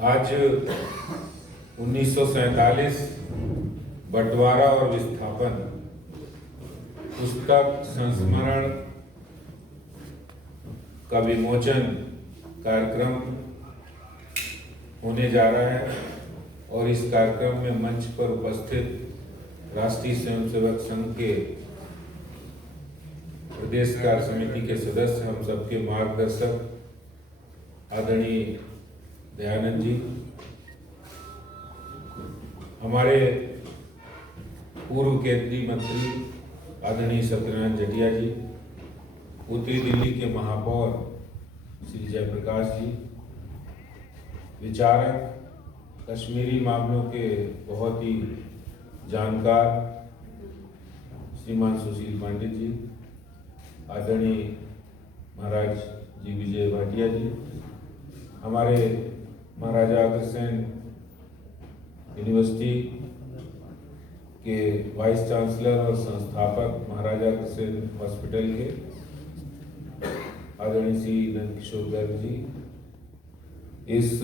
आज 1947 बंटवारा और विस्थापन पुस्तक संस्मरण का विमोचन कार्यक्रम होने जा रहा है और इस कार्यक्रम में मंच पर उपस्थित राष्ट्रीय स्वयंसेवक संघ के प्रदेश कार्य समिति के सदस्य, हम सबके मार्गदर्शक आदरणीय दयानंद जी, हमारे पूर्व केंद्रीय मंत्री आदरणीय सत्यनारायण जटिया जी, उत्तरी दिल्ली के महापौर श्री जयप्रकाश जी, विचारक, कश्मीरी मामलों के बहुत ही जानकार श्रीमान सुशील पंडित जी, आदरणीय महाराज जी विजय भाटिया जी, हमारे महाराजा अग्रसेन यूनिवर्सिटी के वाइस चांसलर और संस्थापक महाराजा अग्रसेन हॉस्पिटल के आदरणीय श्री नंदकिशोर गर्ग जी, इस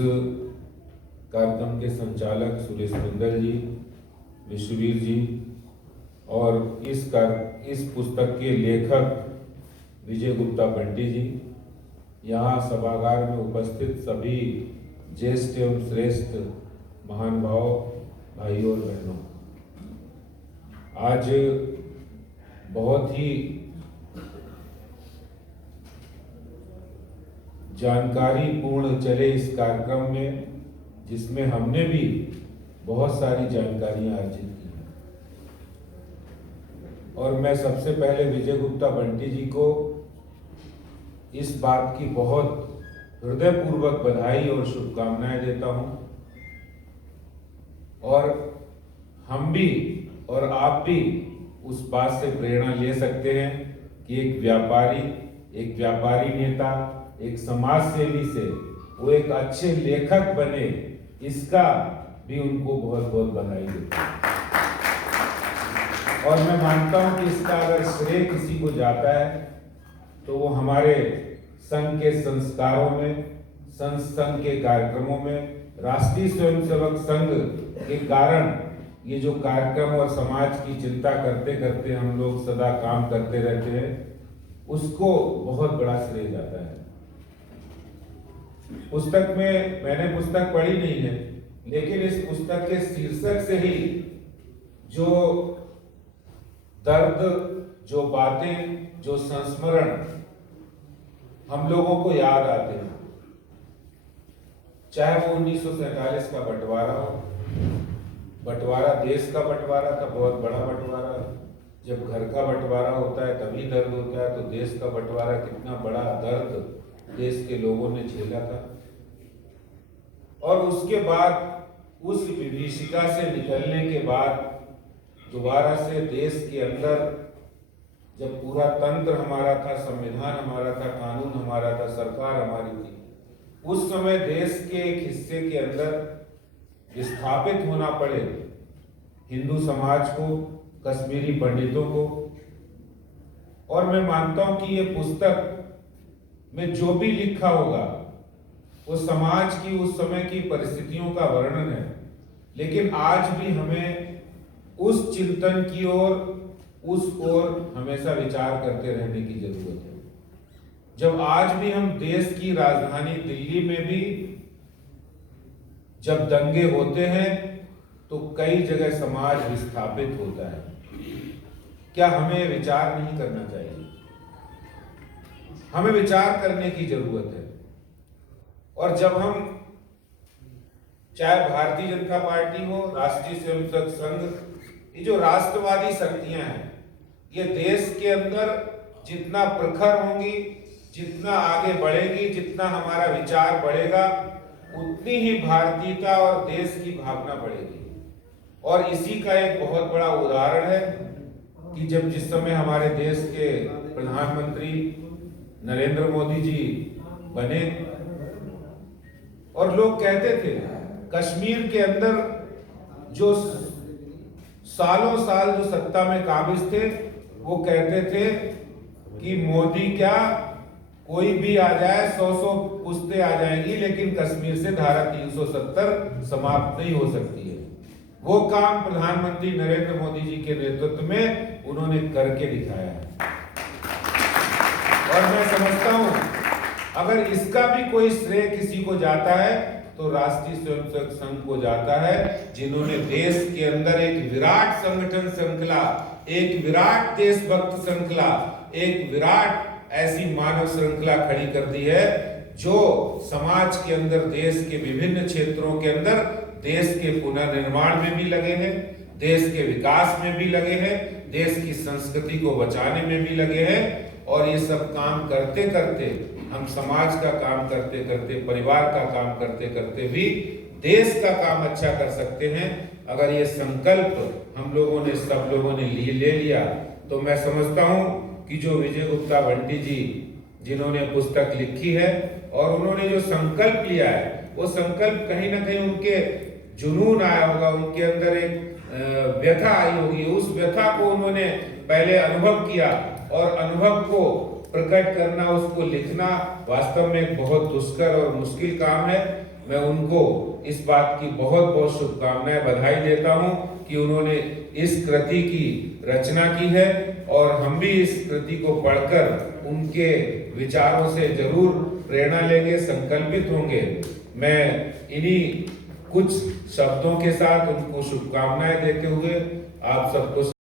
कार्यक्रम के संचालक सुरेश कुंदल जी, विश्ववीर जी और इस पुस्तक के लेखक विजय गुप्ता बंटी जी, यहाँ सभागार में उपस्थित सभी ज्येष्ठ एवं श्रेष्ठ महानुभाव भाइयों और बहनों, आज बहुत ही जानकारी पूर्ण चले इस कार्यक्रम में, जिसमें हमने भी बहुत सारी जानकारियां अर्जित की हैं। और मैं सबसे पहले विजय गुप्ता बंटी जी को इस बात की बहुत हृदयपूर्वक बधाई और शुभकामनाएं देता हूं, और हम भी और आप भी उस बात से प्रेरणा ले सकते हैं कि एक व्यापारी नेता, एक समाज सेवी से वो एक अच्छे लेखक बने, इसका भी उनको बहुत बहुत बधाई देता हूं। और मैं मानता हूं कि इसका अगर श्रेय किसी को जाता है तो वो हमारे संघ के संस्कारों में, संघ के कार्यक्रमों में, राष्ट्रीय स्वयंसेवक संघ के कारण ये जो कार्यक्रम और समाज की चिंता करते करते हम लोग सदा काम करते रहते हैं, उसको बहुत बड़ा श्रेय जाता है। पुस्तक में, मैंने पुस्तक पढ़ी नहीं है, लेकिन इस पुस्तक के शीर्षक से ही जो दर्द, जो बातें, जो संस्मरण हम लोगों को याद आते हैं, चाहे वो 1947 का बंटवारा हो, बंटवारा देश का बंटवारा था, बहुत बड़ा बंटवारा। जब घर का बंटवारा होता है तभी दर्द होता है, तो देश का बंटवारा कितना बड़ा दर्द देश के लोगों ने झेला था। और उसके बाद उस विभीषिका से निकलने के बाद दोबारा से देश के अंदर जब पूरा तंत्र हमारा था, संविधान हमारा था, कानून हमारा था, सरकार हमारी थी, उस समय देश के एक हिस्से के अंदर विस्थापित होना पड़े हिंदू समाज को, कश्मीरी पंडितों को। और मैं मानता हूं कि ये पुस्तक में जो भी लिखा होगा वो समाज की उस समय की परिस्थितियों का वर्णन है, लेकिन आज भी हमें उस चिंतन की ओर, उस ओर हमेशा विचार करते रहने की जरूरत है। जब आज भी हम देश की राजधानी दिल्ली में भी जब दंगे होते हैं तो कई जगह समाज विस्थापित होता है, क्या हमें विचार नहीं करना चाहिए? हमें विचार करने की जरूरत है। और जब हम, चाहे भारतीय जनता पार्टी हो, राष्ट्रीय स्वयंसेवक संघ, ये जो राष्ट्रवादी शक्तियां हैं, ये देश के अंदर जितना प्रखर होंगी, जितना आगे बढ़ेगी, जितना हमारा विचार बढ़ेगा, उतनी ही भारतीयता और देश की भावना बढ़ेगी। और इसी का एक बहुत बड़ा उदाहरण है कि जब जिस समय हमारे देश के प्रधानमंत्री नरेंद्र मोदी जी बने, और लोग कहते थे कश्मीर के अंदर जो सालों साल जो सत्ता में काबिज थे, वो कहते थे कि मोदी क्या, कोई भी आ जाए, 100 पुश्तें आ जाएंगी, लेकिन कश्मीर से धारा 370 समाप्त नहीं हो सकती है। वो काम प्रधानमंत्री नरेंद्र मोदी जी के नेतृत्व में उन्होंने करके दिखाया है। और मैं समझता हूं अगर इसका भी कोई श्रेय किसी को जाता है तो राष्ट्रीय स्वयंसेवक संघ को जाता है, जिन्होंने देश के अंदर एक विराट संगठन श्रृंखला, एक विराट देशभक्त श्रृंखला, एक विराट ऐसी मानव श्रृंखला खड़ी कर दी है, जो समाज के अंदर, देश के विभिन्न क्षेत्रों के अंदर देश के पुनर्निर्माण में भी लगे हैं, देश के विकास में भी लगे हैं, देश की संस्कृति को बचाने में भी लगे हैं। और ये सब काम करते करते, हम समाज का काम करते करते, परिवार का काम करते करते भी देश का काम अच्छा कर सकते हैं। अगर ये संकल्प हम लोगों ने, सब लोगों ने ले लिया, तो मैं समझता हूं कि जो विजय गुप्ता बंटी जी, जिन्होंने पुस्तक लिखी है और उन्होंने जो संकल्प लिया है, वो संकल्प कहीं ना कहीं उनके जुनून आया होगा, उनके अंदर एक व्यथा आई होगी। उस व्यथा को उन्होंने पहले अनुभव किया, और अनुभव को प्रकट करना, उसको लिखना वास्तव में एक बहुत दुष्कर और मुश्किल काम है। मैं उनको इस बात की बहुत बहुत शुभकामनाएं, बधाई देता हूं कि उन्होंने इस कृति की रचना की है, और हम भी इस कृति को पढ़कर उनके विचारों से जरूर प्रेरणा लेंगे, संकल्पित होंगे। मैं इन्हीं कुछ शब्दों के साथ उनको शुभकामनाएं देते हुए आप सबको